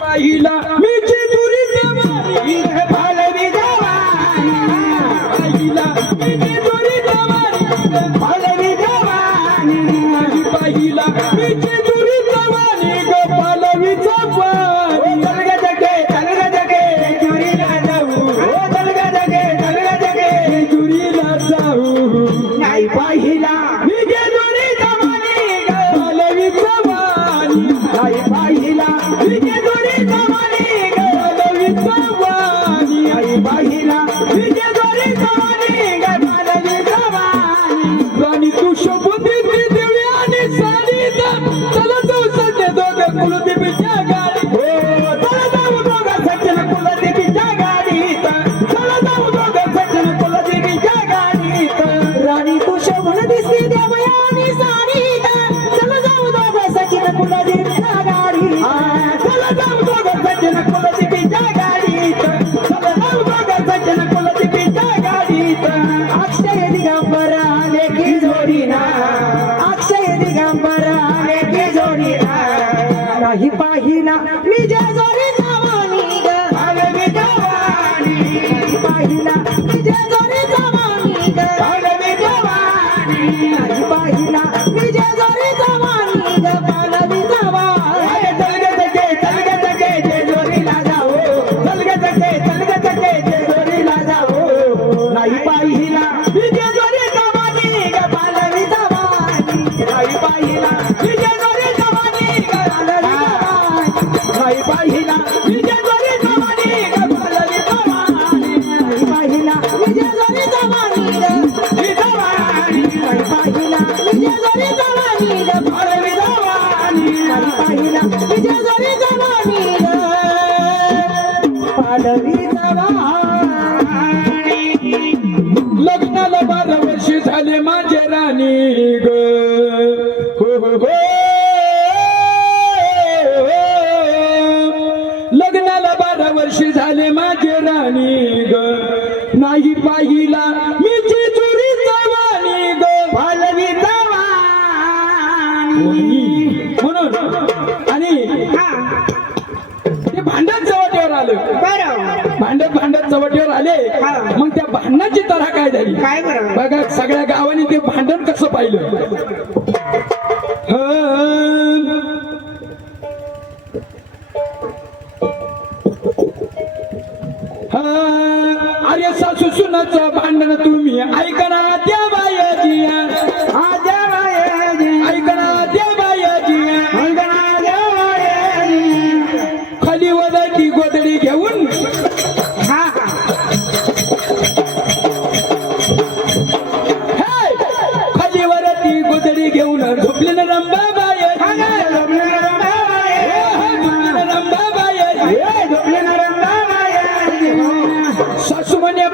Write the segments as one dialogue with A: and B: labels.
A: पाहिला. जवानी नाही हा. मग त्या भांडणाची तरा काय झाली
B: काय
A: बघा सगळ्या गावाने ते भांडण कसं पाहिलं. अरे सासू सुनाचं भांडण तुम्ही ऐकना सासू म्हणे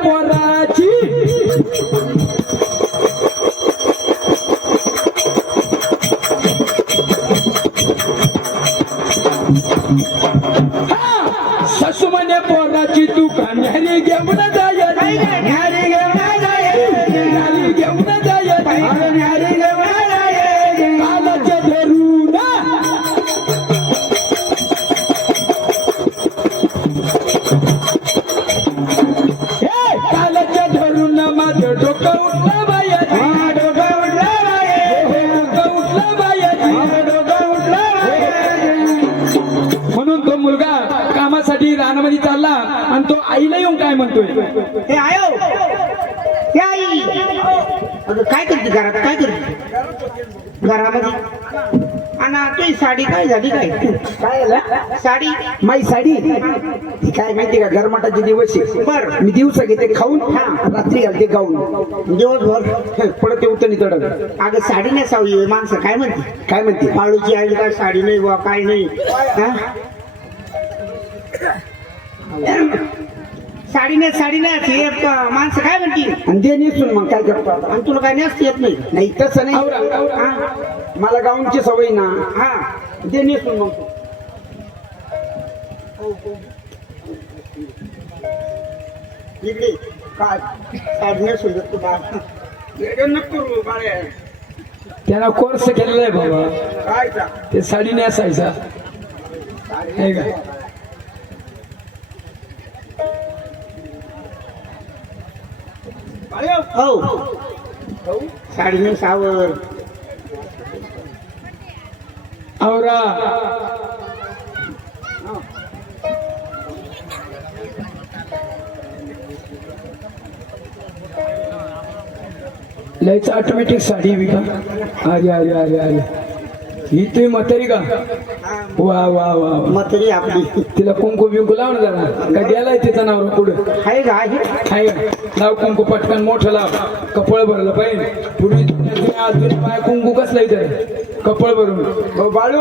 B: साडी काय झाली काय?
C: काय झालं?
B: साडी.
C: माई साडी. ती काय माहिती का? गरमाटाचे दिवस आहे.
B: बर.
C: मी दिवसा घेते खाऊन रात्री घालते गाऊन.
B: दिवसभर.
C: पडते उतरणी तडक
B: अगं साडी नेसावी माणसं. काय म्हणते?
C: काय म्हणते?
B: बाळूची आई काय साडी नाही बुवा काय नाही. हा? साडी नाही साडी नाही. माणसं काय म्हणते?
C: आणि ते नेसून मग काय करतो
B: आणि तुला काय नेसता येत नाही?
C: नाही तसं नाही.
B: हा?
C: मला गाऊनची सवय ना.
B: हा.
C: ते नेसून मग
B: इकडे
C: काय? नको करू बाळ्या.
A: त्याला कोर्स केलेला आहे बाबा.
C: काय?
A: ते साडी नेसायचा हे का
B: हो. साडी नेसावर
A: आवरा लयच ऑटोमॅटिक साडी बी का? अरे अरे अरे अरे ही तुम्ही म्हातारी का? वा वा वा.
B: म्हातारी आपली.
A: तिला कुंकू बिंकू लाव ना जरा. का गेलाय तिचा नवरा पुढं?
B: आहे का? आहे?
A: लाव कुंकू पटकन मोठं लाव. कपळ भरलं पाहिजे. पूर्वी अजून पाय कुंकू कसलं इथं? कपळ भरून.
C: भाऊ बाळू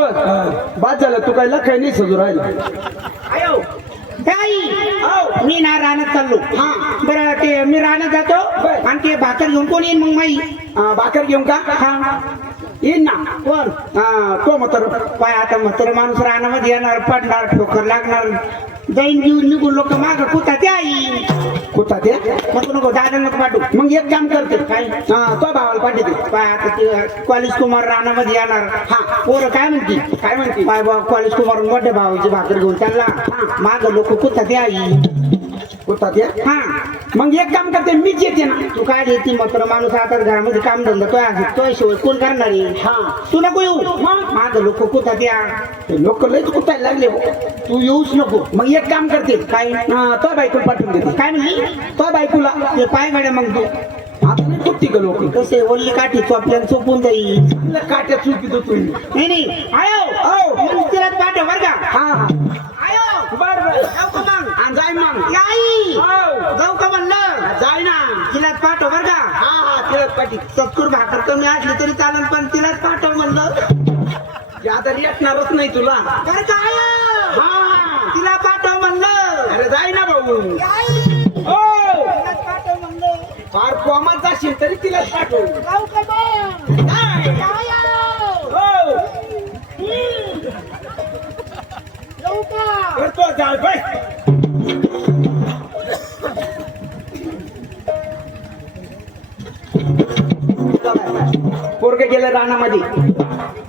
C: बाद झालं. तू काय लखाय नाही सजू राहिला.
B: हे मी ना रानात चाललो. हा. बरं ते मी रानात जातो. आणि ते भाकर घेऊन कोण येईन मग माई?
C: हा, भाकर घेऊन का?
B: हा.
C: येईन ना.
B: वर
C: हा तो मग तर
B: पाय आता म्हातारा माणूस रानामध्ये येणार पडणार ठोकर लागणार. जाईन घेऊन निघून लोक माग कुठा ते आई?
C: कुठं ते
B: नको नको दादा नको पाठवू.
C: मग एक काम करते.
B: काय?
C: हा तो भावाला पाठवते.
B: पाय आता ते कॉलेज कुमार रानामध्ये येणार. हा पोरं काय म्हणते?
C: काय म्हणते?
B: पाय बा कॉलेज कुमार मोठ्या भावाची भाकर घेऊन त्यांना. माग लोक कुठा ते आई?
C: कुठं ते
B: हा.
C: मग एक काम करते मीच येते ना.
B: तू काय देते मात्र माणूस आता घरामध्ये काम धंदा तो आहे. तो शिवाय कोण करणार आहे?
C: हा.
B: तू नको येऊ. माझं लोक कुठं या
C: लोक लयच कुठायला लागले हो.
B: तू येऊच नको.
C: मग एक काम करते.
B: काय?
C: हा, तो बायकोला पाठवून देते.
B: काय म्हणली?
C: तो बायकोला
B: ते पाय गाड्या मग तू
C: आता नाही का लोक?
B: कसे? ओल्ली काठी तू आपल्याला चोपून जाईल.
C: काट्या चुकीतो तुम्ही.
B: नाही नाही. आयो!
C: आओ.
B: मग तिला पाठव बर का.
C: हा हा
B: आयो
C: बर बर
B: जाऊ का मग
C: हा, जाय मग
B: या आई
C: हो.
B: जाऊ का म्हणलं
C: जाय ना
B: तिला पाठव बर का?
C: हा हा तिला पाठी
B: सत्तूर भाकर कमी असली तरी चालेल पण तिलाच पाठव म्हणलं.
C: आता येतणारच नाही तुला.
B: बरं का आयो?
C: हा.
B: तिला पाठव म्हणलं.
C: अरे जाय ना भाऊ. हो.
B: तिलाच पाठव म्हणलं.
C: फार कोमात जाशील तरी तिला पाठव. रानामध्ये.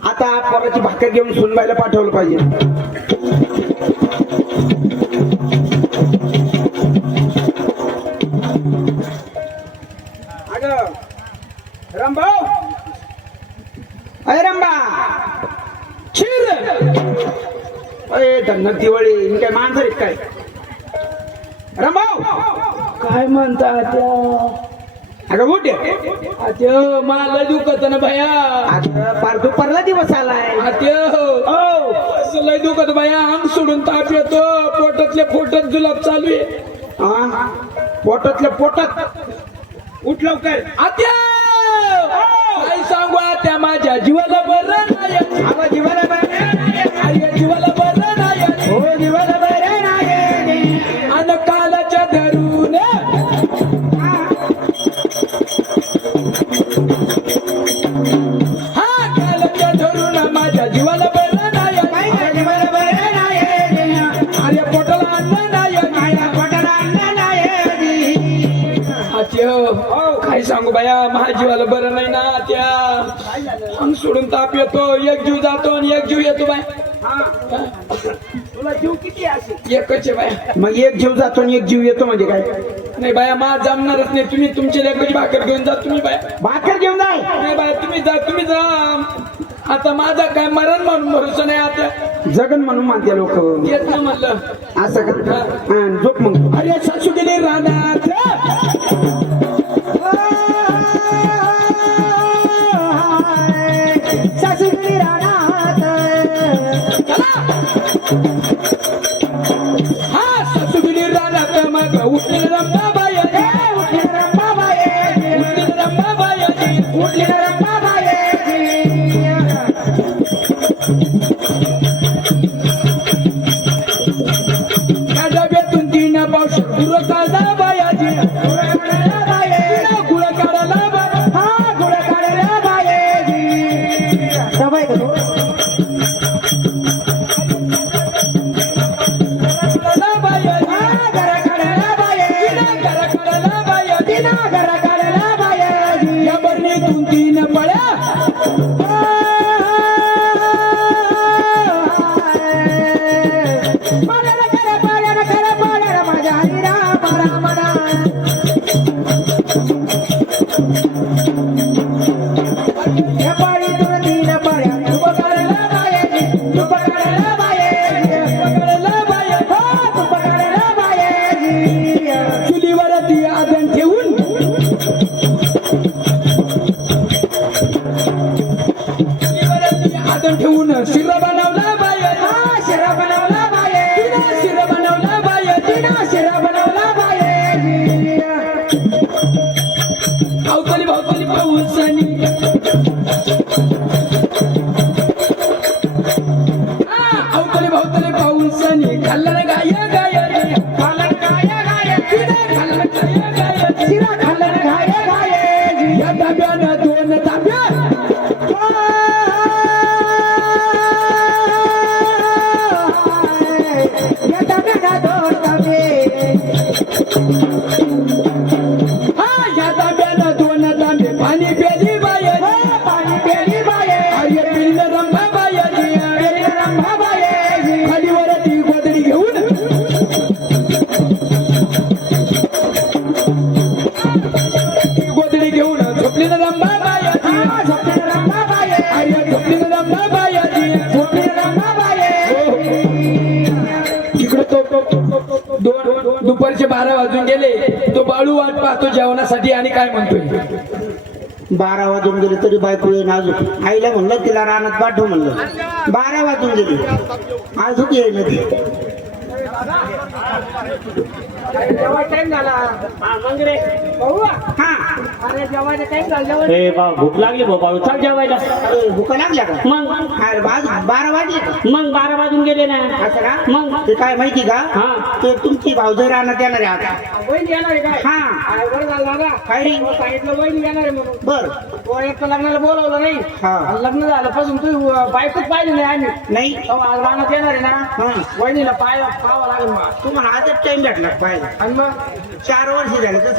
C: आता पोराची भाकर घेऊन सुनबाईला पाठवलं पाहिजे. अग रामभाऊ अरे रंबा.
A: शिर
C: अरे धन्ना दिवाळी. मी काय माणसं आहेत काय? रामभाऊ
A: काय म्हणतात
C: अगं उठ
A: आत्य मला दुखत ना भया.
C: अगं पार दुपारला दिवस आलाय.
A: आत्य
C: ओ
A: असं लय दुखत भया. अंग सोडून ताप येतो. पोटातल्या पोटात जुलाब चालू आहे.
C: हा? पोटातल्या पोटात. उठ लवकर.
A: आत्या काय सांगू आत्या माझ्या जीवाला बरं नाही.
C: जीवाला
A: आत्या काय सांगू बाया माझ्या जीवाला बरं नाही ना त्या अंग सोडून ताप येतो एक जीव जातो आणि एक जीव येतो बाय.
C: हा. तुला जीव किती असेल
A: एकच आहे बाया.
C: मग एक जीव जातो आणि एक जीव येतो म्हणजे काय?
A: नाही बाया मा जमणारच नाही. तुम्ही तुमची लेकरची भाकर घेऊन जा तुम्ही बाया.
C: भाकर घेऊन जाय
A: नाही बाया तुम्ही जा तुम्ही जा. आता माझा काय मरण म्हणून भरोसा नाही आता.
C: जगन म्हणून मानते लोक.
A: येत ना म्हणलं.
C: असं का? हा, झोप मग.
A: अरे सासू गेली रानात. Nina Bosch, you are Tazabayaji, you are बारा वाजून गेले तो बाळू वाट पाहतो जेवणासाठी आणि काय म्हणतोय?
C: बारा वाजून गेले तरी बायको येईन अजून. आईला म्हणलं तिला रानात पाठव म्हणलं. बारा वाजून गेले. अजून येईन ती हा.
D: ए बा भूक लागली भाऊ बाळू. चल जेवायला.
C: अरे भुका लागल्या का?
D: मग?
C: अरे बारा वाजले का?
D: मग बारा वाजून गेले ना.
C: असं का?
D: मग?
C: ते काय माहिती का?
D: हा.
C: ते तुमची भावजय रानात येणार आहे आता.
B: येणार आहे
C: हा.
B: अरे बरं झालं दादा.
C: काय रे?
B: हो, सांगितलं वहिनी येणार आहे म्हणून.
C: बर.
B: तो एक तर लग्नाला बोलवलं नाही.
C: हा.
B: लग्न झालं पासून तू बायकोच पाहिजे नाही आम्ही.
C: नाही.
B: येणार आहे
C: हा.
B: ना वहिनीला पाय पाहावं लागेल मग
C: तुम्हाला आजच टाइम भेटला पाहिजे
B: आणि मग?
C: चार वर्ष झाले तर